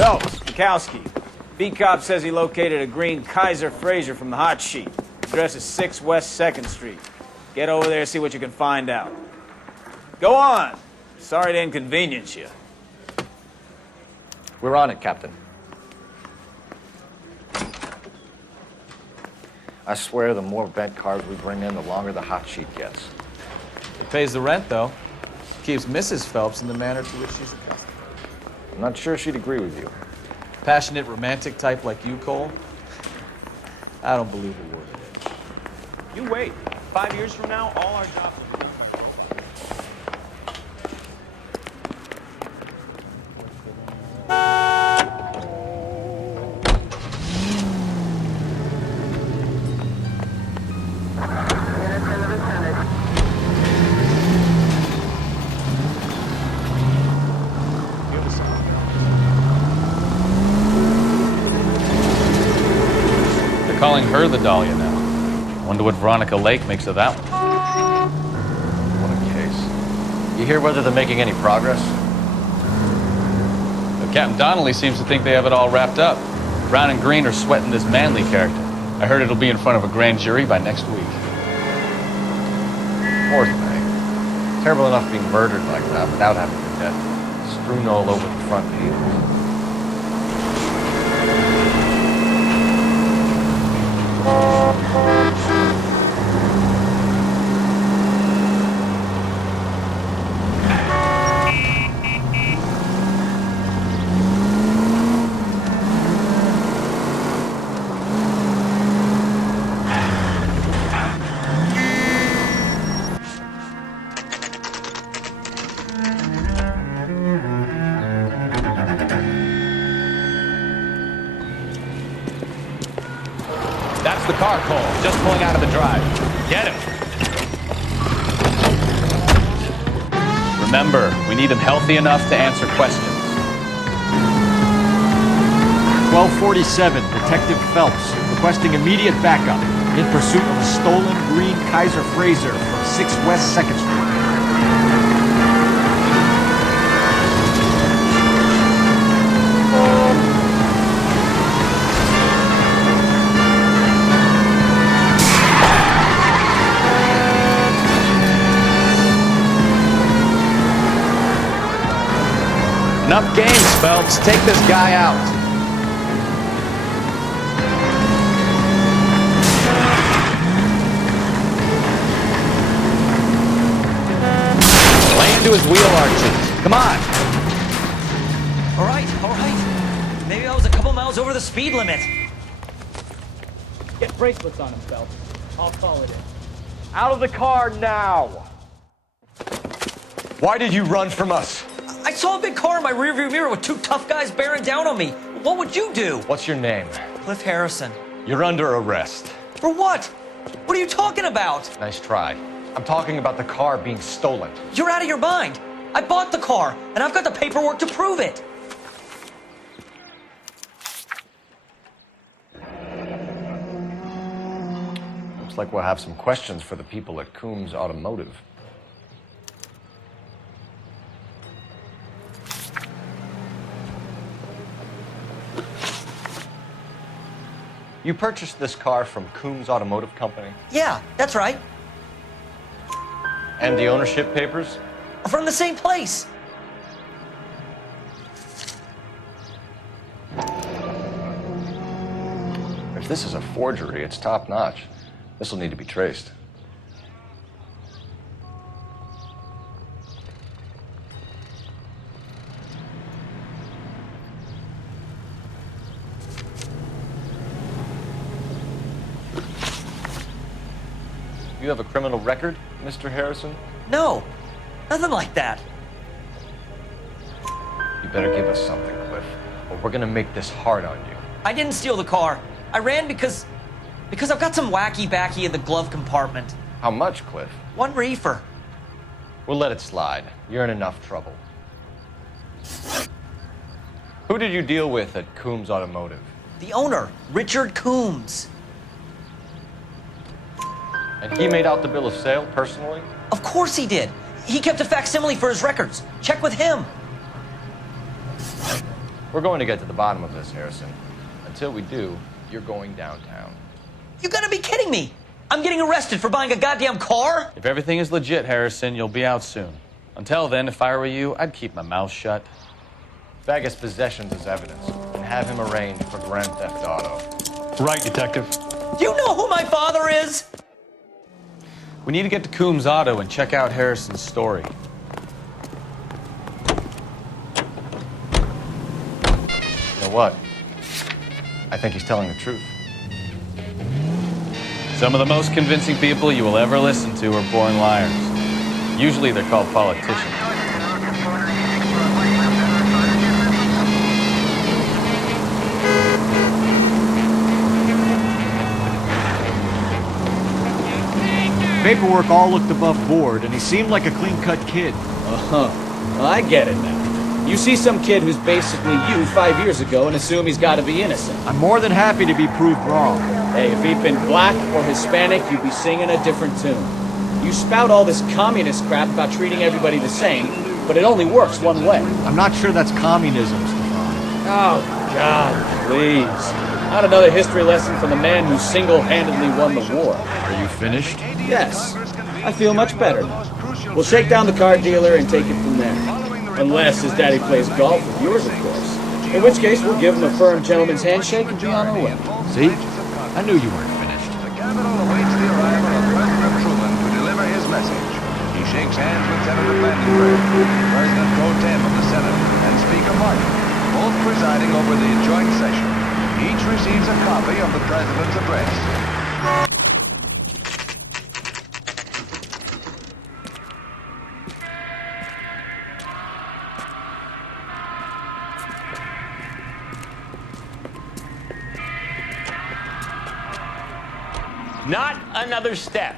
Phelps, Bekowsky. B-Cop says he located a green Kaiser Fraser from the hot sheet. Address is 6 West 2nd Street. Get over there and see what you can find out. Go on. Sorry to inconvenience you. We're on it, Captain. I swear the more bent cars we bring in, the longer the hot sheet gets. It pays the rent, though. Keeps Mrs. Phelps in the manner to which she's accustomed. I'm not sure she'd agree with you. Passionate, romantic type like you, Cole? I don't believe a word of it. You wait. 5 years from now, all our jobs will be Calling her the Dahlia now. Wonder what Veronica Lake makes of that one. What a case. You hear whether they're making any progress? But Captain Donnelly seems to think they have it all wrapped up. Brown and Green are sweating this Manley character. I heard it'll be in front of a grand jury by next week. Poor thing. Terrible enough being murdered like that without having her death strewn all over the front pages. That's the car, Cole. Just pulling out of the drive. Get him. Remember, we need him healthy enough to answer questions. 1247, Detective Phelps, requesting immediate backup in pursuit of a stolen green Kaiser Fraser from 6 West 2nd Street. Enough games, Phelps. Take this guy out. Lay into his wheel arches. Come on. All right. Maybe I was a couple miles over the speed limit. Get bracelets on him, Phelps. I'll call it in. Out of the car now! Why did you run from us? I saw a big car in my rearview mirror with two tough guys bearing down on me. What would you do? What's your name? Cliff Harrison. You're under arrest. For what? What are you talking about? Nice try. I'm talking about the car being stolen. You're out of your mind. I bought the car, and I've got the paperwork to prove it. Looks like we'll have some questions for the people at Coombs Automotive. You purchased this car from Coombs Automotive Company? Yeah, that's right. And the ownership papers? From the same place. If this is a forgery, it's top-notch. This will need to be traced. You have a criminal record, Mr. Harrison? No, nothing like that. You better give us something, Cliff, or we're gonna make this hard on you. I didn't steal the car. I ran because I've got some wacky-backy in the glove compartment. How much, Cliff? 1 reefer. We'll let it slide. You're in enough trouble. Who did you deal with at Coombs Automotive? The owner, Richard Coombs. And he made out the bill of sale personally? Of course he did. He kept a facsimile for his records. Check with him. We're going to get to the bottom of this, Harrison. Until we do, you're going downtown. You gotta be kidding me! I'm getting arrested for buying a goddamn car? If everything is legit, Harrison, you'll be out soon. Until then, if I were you, I'd keep my mouth shut. Bag his possessions as evidence and have him arraigned for grand theft auto. Right, Detective. Do you know who my father is? We need to get to Coombs Auto and check out Harrison's story. You know what? I think he's telling the truth. Some of the most convincing people you will ever listen to are born liars. Usually they're called politicians. Paperwork all looked above board, and he seemed like a clean-cut kid. Uh-huh. Well, I get it now. You see some kid who's basically you 5 years ago and assume he's got to be innocent. I'm more than happy to be proved wrong. Hey, if he'd been black or Hispanic, you'd be singing a different tune. You spout all this communist crap about treating everybody the same, but it only works one way. I'm not sure that's communism, Stefan. Oh, God, please. Not another history lesson from the man who single-handedly won the war. Are you finished? Yes. I feel much better now. We'll shake down the car dealer and take it from there. Unless his daddy plays golf with yours, of course. In which case, we'll give him a firm gentleman's handshake and be on our way. See? I knew you weren't finished. The Capitol awaits the arrival of President Truman to deliver his message. He shakes hands with Senator Vandenberg, President Pro Tem of the Senate, and Speaker Martin, both presiding over the joint session. Each receives a copy of the President's address. Not another step.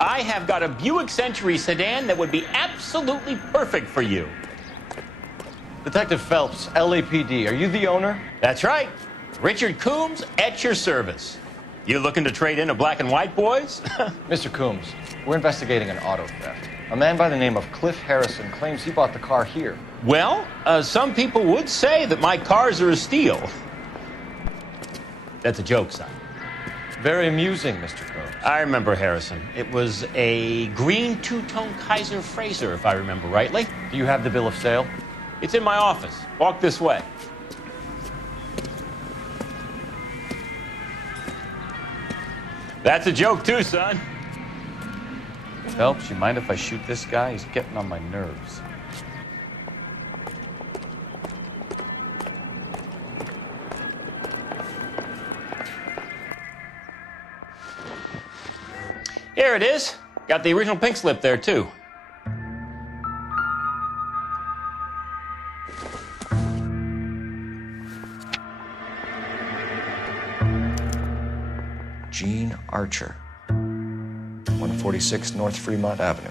I have got a Buick Century sedan that would be absolutely perfect for you. Detective Phelps, LAPD, are you the owner? That's right. Richard Coombs at your service. You looking to trade in a black and white, boys? Mr. Coombs, we're investigating an auto theft. A man by the name of Cliff Harrison claims he bought the car here. Well, some people would say that my cars are a steal. That's a joke, son. Very amusing, Mr. Coombs. I remember Harrison. It was a green two-tone Kaiser Frazer, if I remember rightly. Do you have the bill of sale? It's in my office. Walk this way. That's a joke too, son. Phelps, you mind if I shoot this guy? He's getting on my nerves. Here it is. Got the original pink slip there, too. Gene Archer, 146 North Fremont Avenue.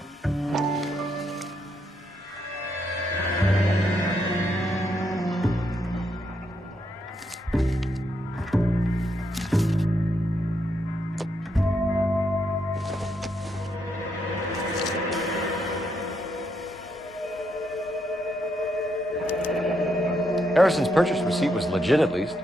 Harrison's purchase receipt was legit, at least.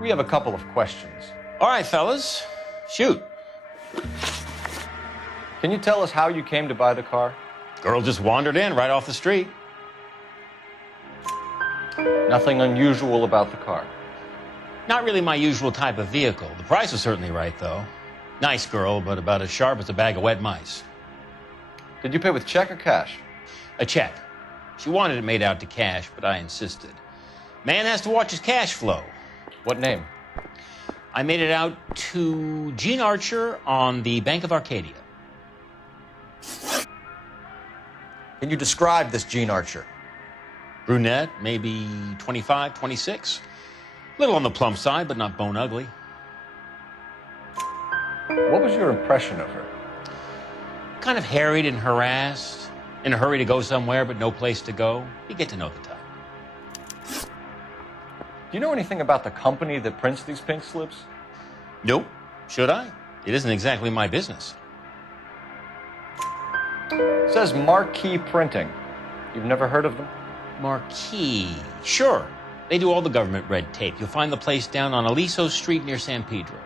We have a couple of questions. All right, fellas. Shoot. Can you tell us how you came to buy the car? Girl just wandered in right off the street. Nothing unusual about the car. Not really my usual type of vehicle. The price was certainly right, though. Nice girl, but about as sharp as a bag of wet mice. Did you pay with check or cash? A check. She wanted it made out to cash, but I insisted. Man has to watch his cash flow. What name? I made it out to Gene Archer on the Bank of Arcadia. Can you describe this Gene Archer? Brunette, maybe 25, 26. Little on the plump side, but not bone ugly. What was your impression of her? Kind of harried and harassed, in a hurry to go somewhere, but no place to go. You get to know the type. Do you know anything about the company that prints these pink slips? Nope. Should I? It isn't exactly my business. It says Marquee Printing. You've never heard of them? Marquee. Sure. They do all the government red tape. You'll find the place down on Aliso Street near San Pedro.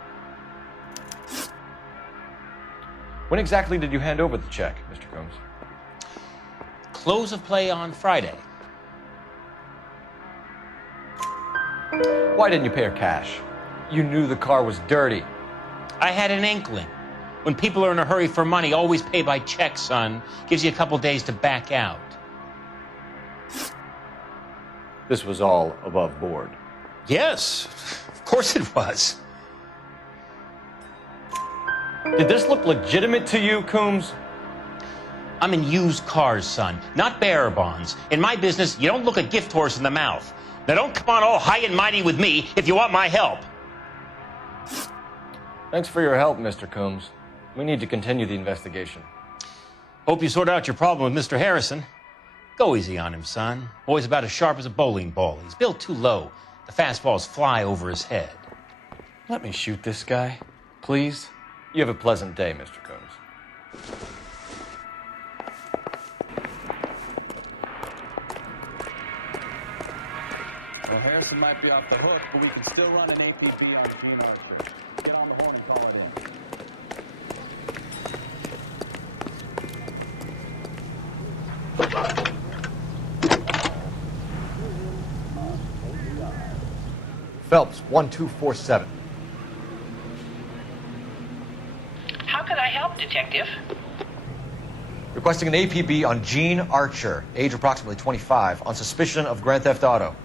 When exactly did you hand over the check, Mr. Coombs? Close of play on Friday. Why didn't you pay her cash? You knew the car was dirty. I had an inkling. When people are in a hurry for money, always pay by check, son. Gives you a couple days to back out. This was all above board. Yes, of course it was. Did this look legitimate to you, Coombs? I'm in used cars, son, not bearer bonds. In my business, you don't look a gift horse in the mouth. Now don't come on all high and mighty with me if you want my help. Thanks for your help, Mr. Coombs. We need to continue the investigation. Hope you sort out your problem with Mr. Harrison. Go easy on him, son. Boy's about as sharp as a bowling ball. He's built too low. The fastballs fly over his head. Let me shoot this guy, please. You have a pleasant day, Mr. Coombs. Well, Harrison might be off the hook, but we can still run an APB on Gene Archer. Get on the horn and call it in. Phelps, 1247. How could I help, Detective? Requesting an APB on Gene Archer, age approximately 25, on suspicion of Grand Theft Auto.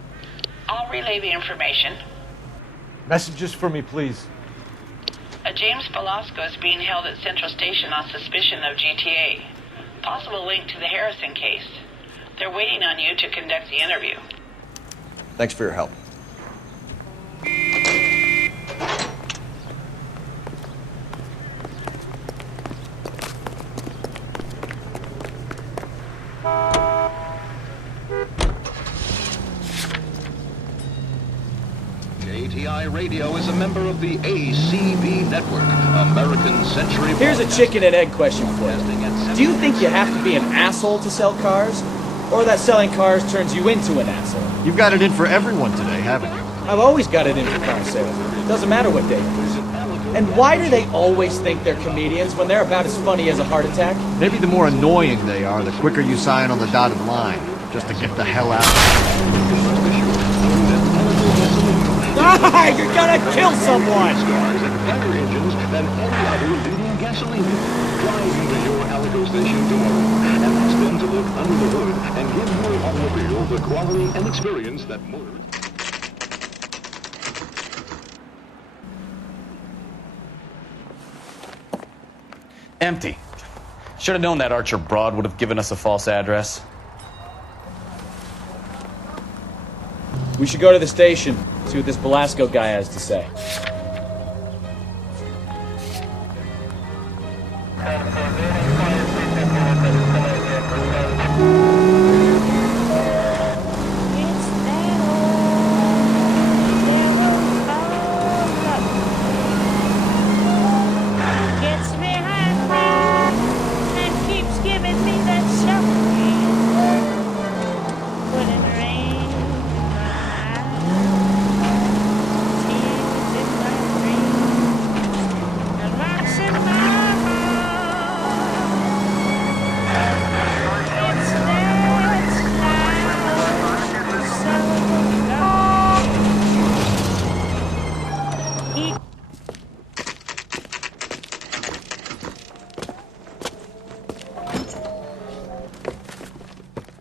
I'll relay the information. Messages for me, please. A James Velasco is being held at Central Station on suspicion of GTA. Possible link to the Harrison case. They're waiting on you to conduct the interview. Thanks for your help. JTI Radio is a member of the ACB network, American Century. Here's a chicken and egg question for you. Do you think you have to be an asshole to sell cars? Or that selling cars turns you into an asshole? You've got it in for everyone today, haven't you? I've always got it in for car sales. Doesn't matter what day it is. And why do they always think they're comedians when they're about as funny as a heart attack? Maybe the more annoying they are, the quicker you sign on the dotted line, just to get the hell out. Ah, you're gonna kill someone! Cars and better engines than any other leading gasoline. Drive into your Alico station tomorrow and ask them to look under the hood and give your automobile the quality and experience that motorists. Empty. Should have known that Archer broad would have given us a false address. We should go to the station, see what this Velasco guy has to say.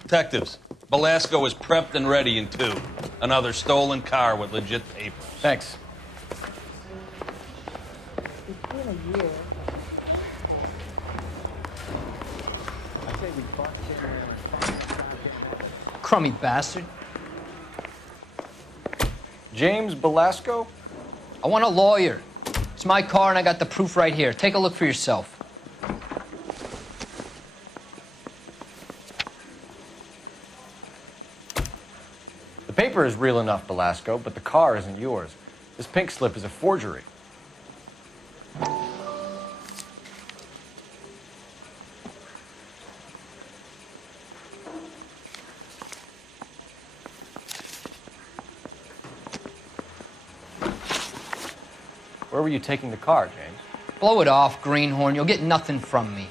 Detectives, Velasco is prepped and ready in 2. Another stolen car with legit papers. Thanks. It's been a year. Crummy bastard. James Velasco? I want a lawyer. It's my car and I got the proof right here. Take a look for yourself. The paper is real enough, Velasco, but the car isn't yours. This pink slip is a forgery. Where were you taking the car, James? Blow it off, greenhorn. You'll get nothing from me.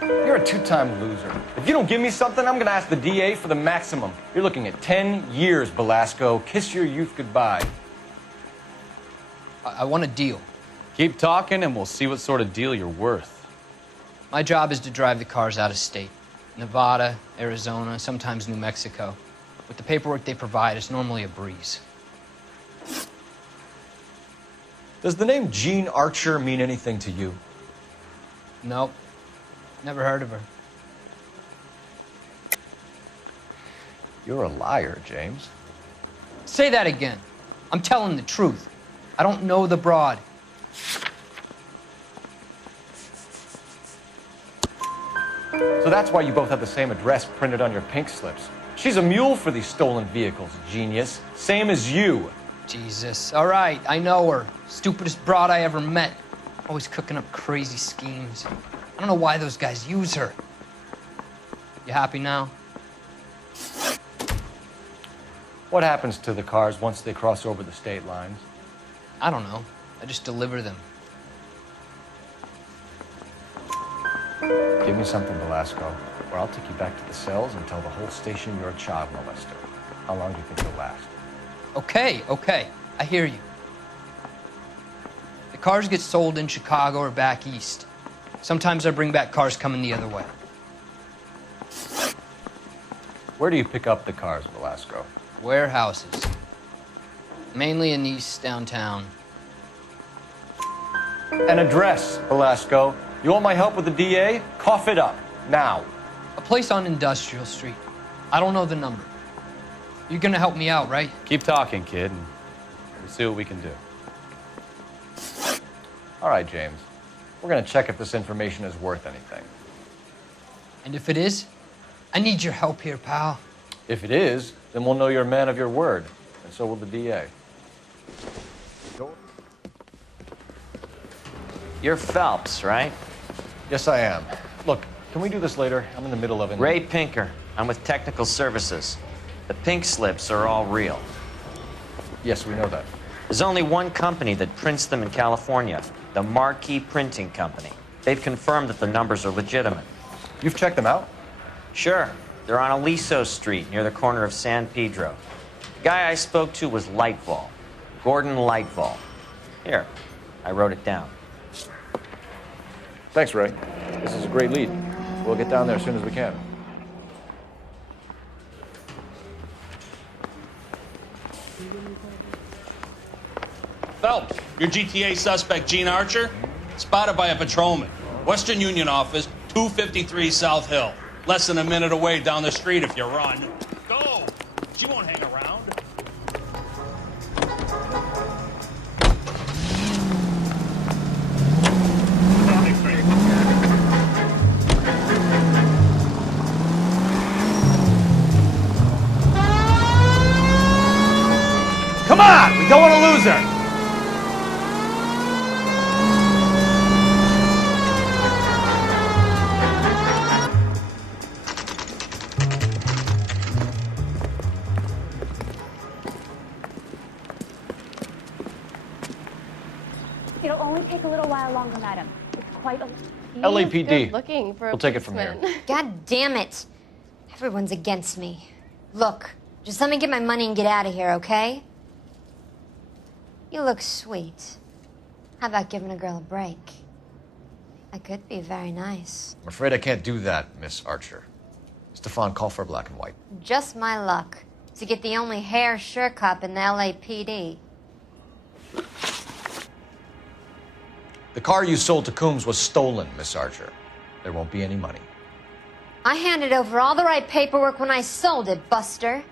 You're a two-time loser. If you don't give me something, I'm gonna ask the DA for the maximum. You're looking at 10 years, Belasco. Kiss your youth goodbye. I want a deal. Keep talking and we'll see what sort of deal you're worth. My job is to drive the cars out of state. Nevada, Arizona, sometimes New Mexico. With the paperwork they provide, it's normally a breeze. Does the name Jean Archer mean anything to you? Nope. Never heard of her. You're a liar, James. Say that again. I'm telling the truth. I don't know the broad. So that's why you both have the same address printed on your pink slips. She's a mule for these stolen vehicles, genius. Same as you. Jesus. All right, I know her. Stupidest broad I ever met. Always cooking up crazy schemes. I don't know why those guys use her. You happy now? What happens to the cars once they cross over the state lines? I don't know. I just deliver them. Give me something, Belasco, or I'll take you back to the cells and tell the whole station you're a child molester. How long do you think you'll last? Okay. I hear you. The cars get sold in Chicago or back east. Sometimes I bring back cars coming the other way. Where do you pick up the cars, Belasco? Warehouses. Mainly in East downtown. An address, Belasco. You want my help with the DA? Cough it up, now. A place on Industrial Street. I don't know the number. You're gonna help me out, right? Keep talking, kid, and we'll see what we can do. All right, James. We're gonna check if this information is worth anything. And if it is, I need your help here, pal. If it is, then we'll know you're a man of your word, and so will the DA. You're Phelps, right? Yes, I am. Look, can we do this later? I'm in the middle of it. Ray Pinker. I'm with Technical Services. The pink slips are all real. Yes, we know that. There's only one company that prints them in California, the Marquee Printing Company. They've confirmed that the numbers are legitimate. You've checked them out? Sure. They're on Aliso Street, near the corner of San Pedro. The guy I spoke to was Lightfall. Gordon Lightfall. Here, I wrote it down. Thanks, Ray. This is a great lead. We'll get down there as soon as we can. Phelps, your GTA suspect, Gene Archer, spotted by a patrolman. Western Union office, 253 South Hill. Less than a minute away down the street if you run. Go! She won't hang around. Come on! We don't want to lose her! It'll only take a little while longer, madam. It's quite a... LAPD. Looking for a We'll take it from policeman. here. God damn it. Everyone's against me. Look, just let me get my money and get out of here, okay? You look sweet. How about giving a girl a break? I could be very nice. I'm afraid I can't do that, Miss Archer. Stefan, call for black and white. Just my luck to get the only hair sure cop in the LAPD. The car you sold to Coombs was stolen, Miss Archer. There won't be any money. I handed over all the right paperwork when I sold it, Buster.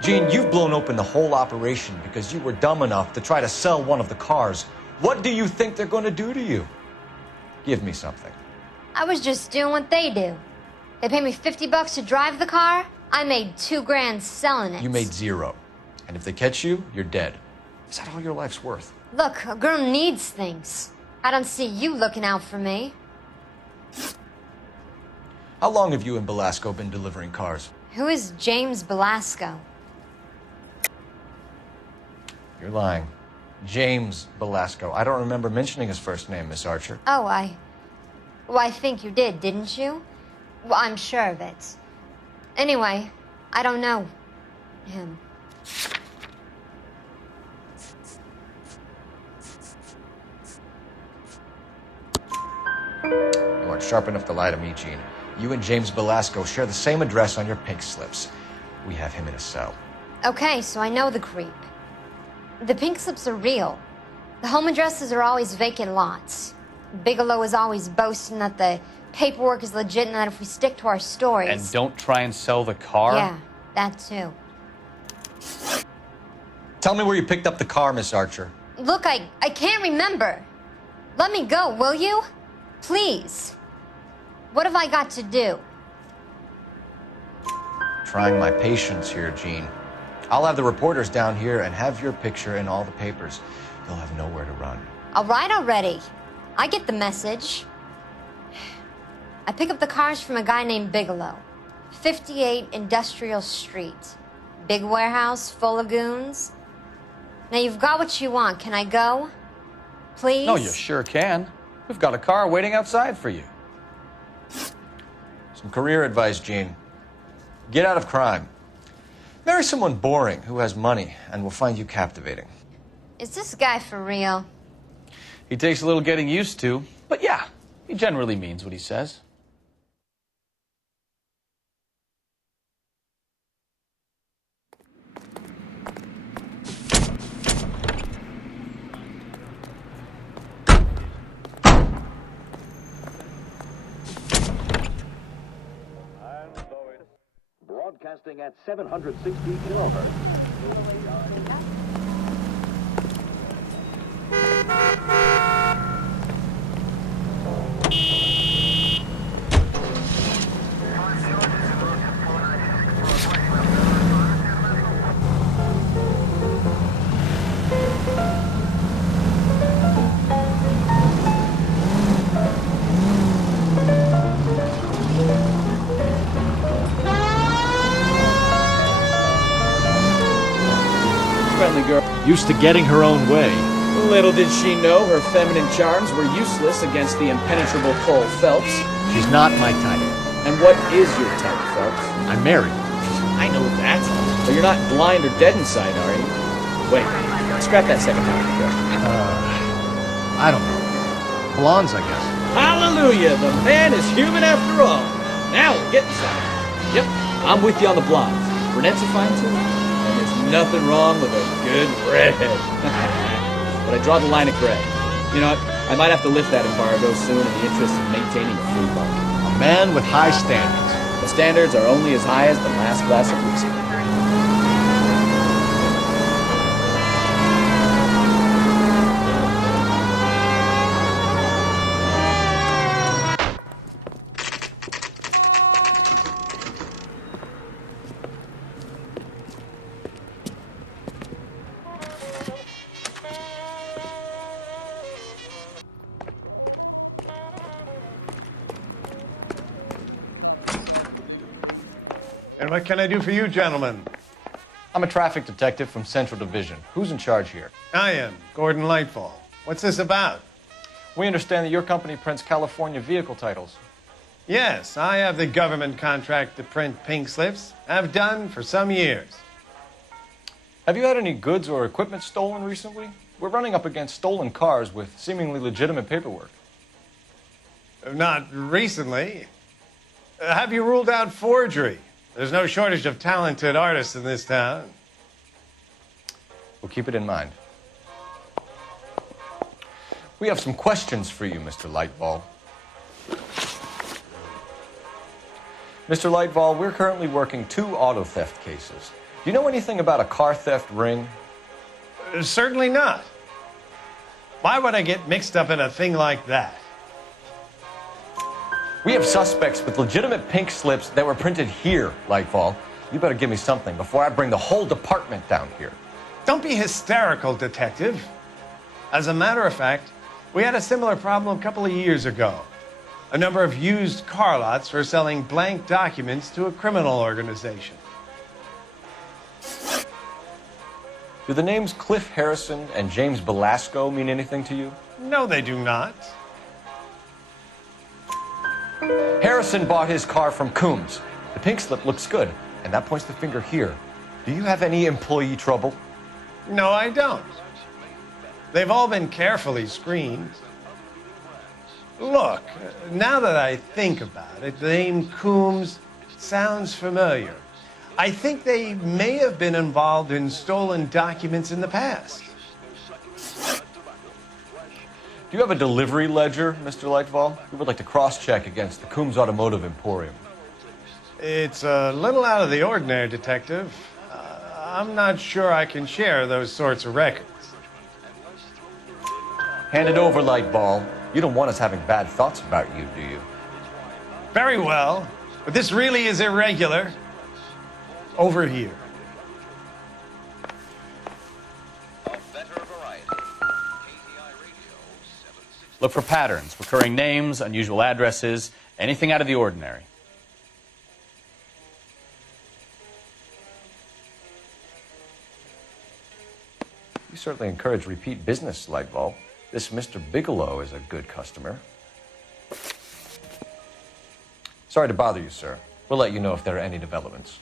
Gene, you've blown open the whole operation because you were dumb enough to try to sell one of the cars. What do you think they're going to do to you? Give me something. I was just doing what they do. They paid me $50 to drive the car. I made $2 grand selling it. You made zero. And if they catch you, you're dead. Is that all your life's worth? Look, a girl needs things. I don't see you looking out for me. How long have you and Belasco been delivering cars? Who is James Belasco? You're lying. James Belasco. I don't remember mentioning his first name, Miss Archer. Oh, well, I think you did, didn't you? Well, I'm sure of it. Anyway, I don't know him. You aren't sharp enough to lie to me, Gene. You and James Belasco share the same address on your pink slips. We have him in a cell. Okay, so I know the creep. The pink slips are real. The home addresses are always vacant lots. Bigelow is always boasting that the paperwork is legit and that if we stick to our stories... And don't try and sell the car? Yeah, that too. Tell me where you picked up the car, Miss Archer. Look, I can't remember. Let me go, will you? Please. What have I got to do? Trying my patience here, Gene. I'll have the reporters down here and have your picture in all the papers. You'll have nowhere to run. All right already. I get the message. I pick up the cars from a guy named Bigelow. 58 Industrial Street. Big warehouse full of goons. Now you've got what you want. Can I go? Please? No, you sure can. We've got a car waiting outside for you. Some career advice, Gene. Get out of crime. Marry someone boring who has money and will find you captivating. Is this guy for real? He takes a little getting used to, but yeah, he generally means what he says. Broadcasting at 760 kilohertz. Girl. Used to getting her own way. Little did she know her feminine charms were useless against the impenetrable Cole Phelps. She's not my type. And what is your type, Phelps? I'm married. I know that. But you're not blind or dead inside, are you? Wait, scrap that second half of the question. I don't know. Blondes, I guess. Hallelujah! The man is human after all. Now we're getting something. Yep, I'm with you on the blondes. Brunettes are fine too. And there's nothing wrong with a good redhead. But I draw the line at gray. You know what? I might have to lift that embargo soon in the interest of maintaining a free market. A man with high standards. The standards are only as high as the last glass of whiskey. And what can I do for you, gentlemen? I'm a traffic detective from Central Division. Who's in charge here? I am, Gordon Lightfall. What's this about? We understand that your company prints California vehicle titles. Yes, I have the government contract to print pink slips. Have done for some years. Have you had any goods or equipment stolen recently? We're running up against stolen cars with seemingly legitimate paperwork. Not recently. Have you ruled out forgery? There's no shortage of talented artists in this town. We'll keep it in mind. We have some questions for you, Mr. Lightfall. Mr. Lightfall, we're currently working 2 auto theft cases. Do you know anything about a car theft ring? Certainly not. Why would I get mixed up in a thing like that? We have suspects with legitimate pink slips that were printed here, Lightfall. You better give me something before I bring the whole department down here. Don't be hysterical, Detective. As a matter of fact, we had a similar problem a couple of years ago. A number of used car lots were selling blank documents to a criminal organization. Do the names Cliff Harrison and James Belasco mean anything to you? No, they do not. Harrison bought his car from Coombs. The pink slip looks good, and that points the finger here. Do you have any employee trouble? No, I don't. They've all been carefully screened. Look, now that I think about it, the name Coombs sounds familiar. I think they may have been involved in stolen documents in the past. Do you have a delivery ledger, Mr. Lightfall? We would like to cross-check against the Coombs Automotive Emporium. It's a little out of the ordinary, Detective. I'm not sure I can share those sorts of records. Hand it over, Lightball. You don't want us having bad thoughts about you, do you? Very well, but this really is irregular. Over here. Look for patterns, recurring names, unusual addresses, anything out of the ordinary. You certainly encourage repeat business, Lightball. This Mr. Bigelow is a good customer. Sorry to bother you, sir. We'll let you know if there are any developments.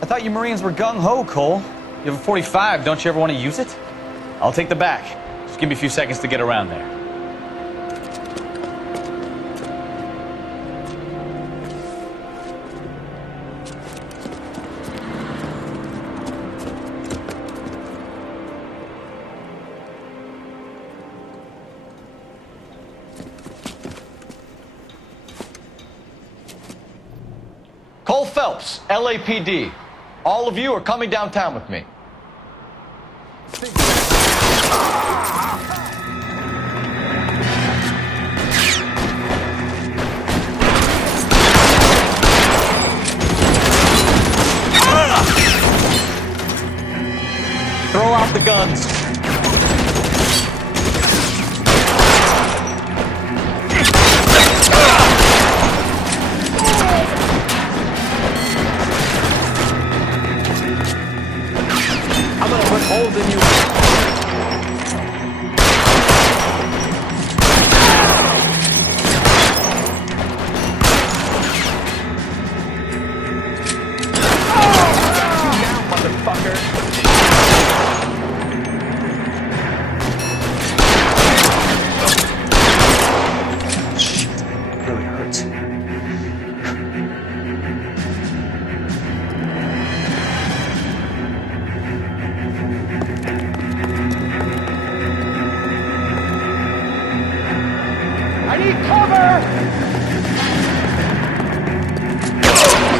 I thought you Marines were gung-ho, Cole. You have a 45, don't you ever want to use it? I'll take the back. Just give me a few seconds to get around there. Cole Phelps, LAPD. All of you are coming downtown with me. Throw out the guns. I'm gonna put holes in you.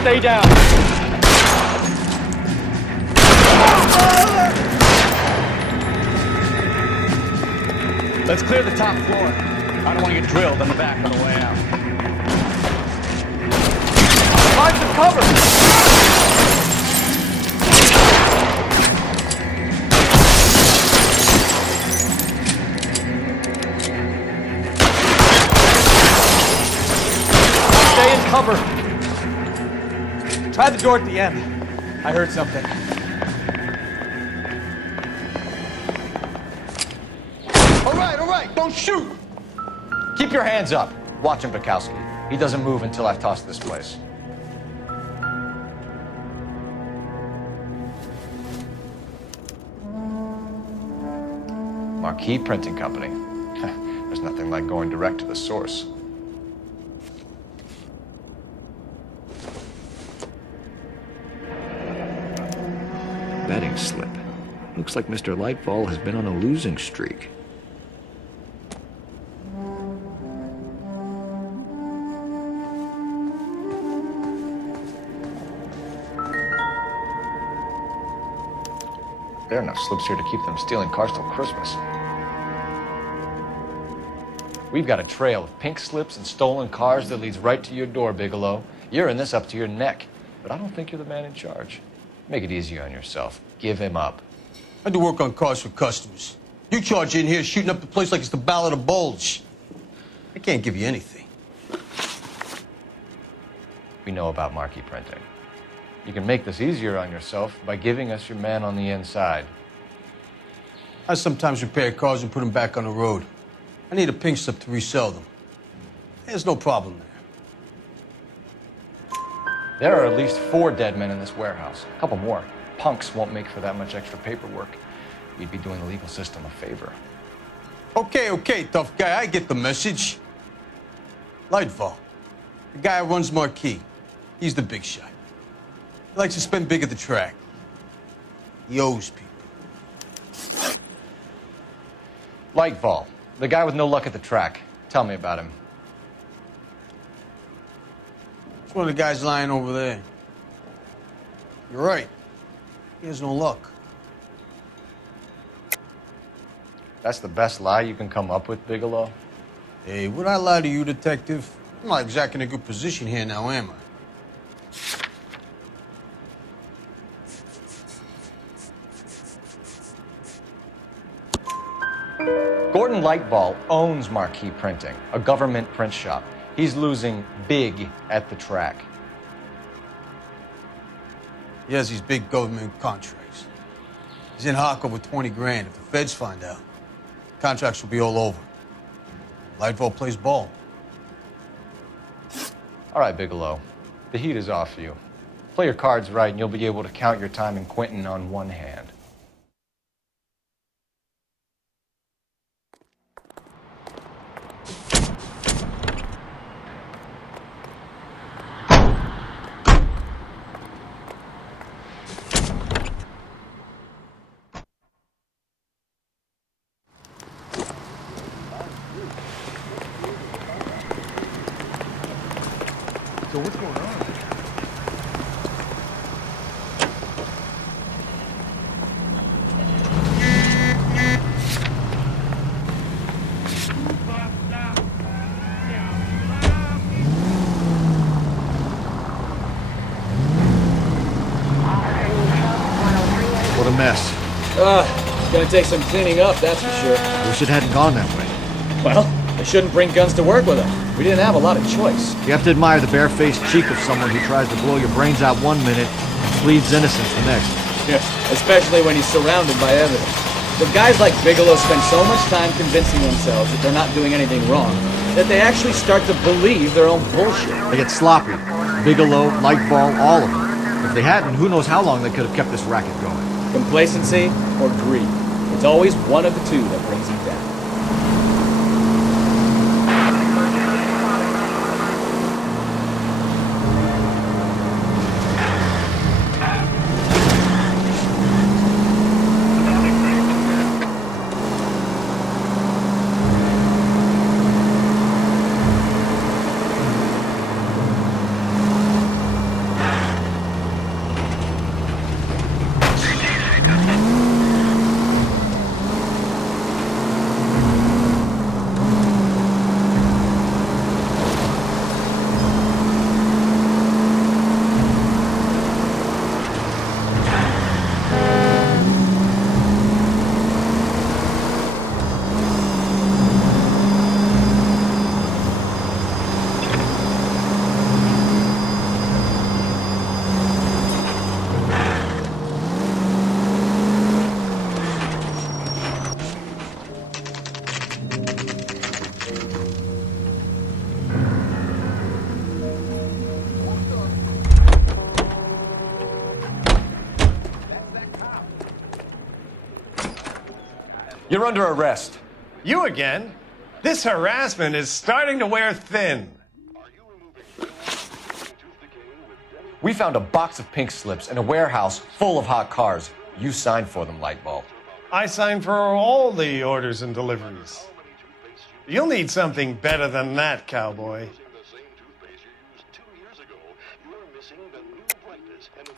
Stay down. Let's clear the top floor. I don't want to get drilled on the back on the way out. Find some cover. Stay in cover. Try the door at the end. I heard something. All right, don't shoot! Keep your hands up. Watch him, Bekowsky. He doesn't move until I've tossed this place. Marquee Printing Company. There's nothing like going direct to the source. Betting slip. Looks like Mr. Lightfall has been on a losing streak. There are enough slips here to keep them stealing cars till Christmas. We've got a trail of pink slips and stolen cars that leads right to your door, Bigelow. You're in this up to your neck, but I don't think you're the man in charge. Make it easier on yourself. Give him up. I do work on cars for customers. You charge in here shooting up the place like it's the Ballad of Bulge. I can't give you anything. We know about Marquee Printing. You can make this easier on yourself by giving us your man on the inside. I sometimes repair cars and put them back on the road. I need a pink slip to resell them. There's no problem there. There are at least 4 dead men in this warehouse. A couple more. Punks won't make for that much extra paperwork. We'd be doing the legal system a favor. Okay, tough guy. I get the message. Lightfall, the guy who runs Marquee. He's the big shot. He likes to spend big at the track. He owes people. Lightfall, the guy with no luck at the track. Tell me about him. It's one of the guys lying over there. You're right. He has no luck. That's the best lie you can come up with, Bigelow? Hey, would I lie to you, detective? I'm not exactly in a good position here now, am I? Gordon Lightfall owns Marquee Printing, a government print shop. He's losing big at the track. He has these big government contracts. He's in hock over 20 grand. If the feds find out, contracts will be all over. Lightfall plays ball. All right, Bigelow. The heat is off you. Play your cards right and you'll be able to count your time in Quentin on one hand. So what's going on? What a mess. It's gonna take some cleaning up, that's for sure. Wish it hadn't gone that way. Well, they shouldn't bring guns to work with them. We didn't have a lot of choice. You have to admire the barefaced cheek of someone who tries to blow your brains out one minute and pleads innocence the next. Yeah, especially when he's surrounded by evidence. But guys like Bigelow spend so much time convincing themselves that they're not doing anything wrong that they actually start to believe their own bullshit. They get sloppy. Bigelow, Lightfall, all of them. If they hadn't, who knows how long they could have kept this racket going. Complacency or greed. It's always one of the two that brings you down. You're under arrest. You again? This harassment is starting to wear thin. We found a box of pink slips in a warehouse full of hot cars. You signed for them, Lightbulb. I signed for all the orders and deliveries. You'll need something better than that, cowboy.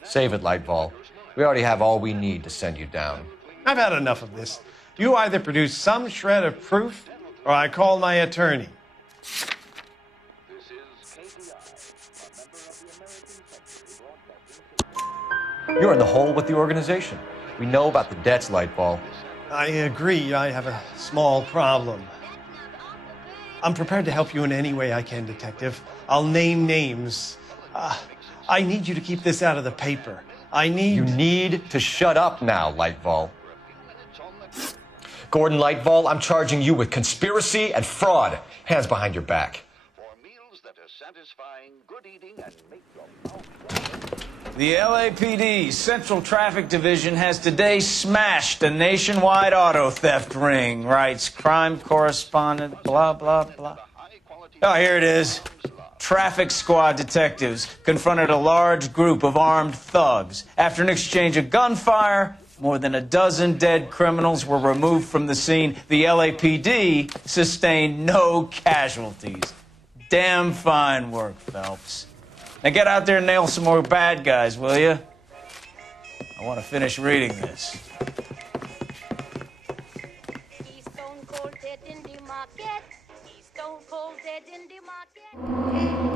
Save it, Lightbulb. We already have all we need to send you down. I've had enough of this. You either produce some shred of proof, or I call my attorney. You're in the hole with the organization. We know about the debts, Lightbulb. I agree. I have a small problem. I'm prepared to help you in any way I can, Detective. I'll name names. I need you to keep this out of the paper. You need to shut up now, Lightbulb. Gordon Lightbulb, I'm charging you with conspiracy and fraud. Hands behind your back. The LAPD Central Traffic Division has today smashed a nationwide auto theft ring, writes crime correspondent, blah, blah, blah. Oh, here it is. Traffic squad detectives confronted a large group of armed thugs. After an exchange of gunfire, more than a dozen dead criminals were removed from the scene. The LAPD sustained no casualties. Damn fine work, Phelps. Now get out there and nail some more bad guys, will you? I want to finish reading this. He's stone cold dead in the market. He's stone cold dead in the market.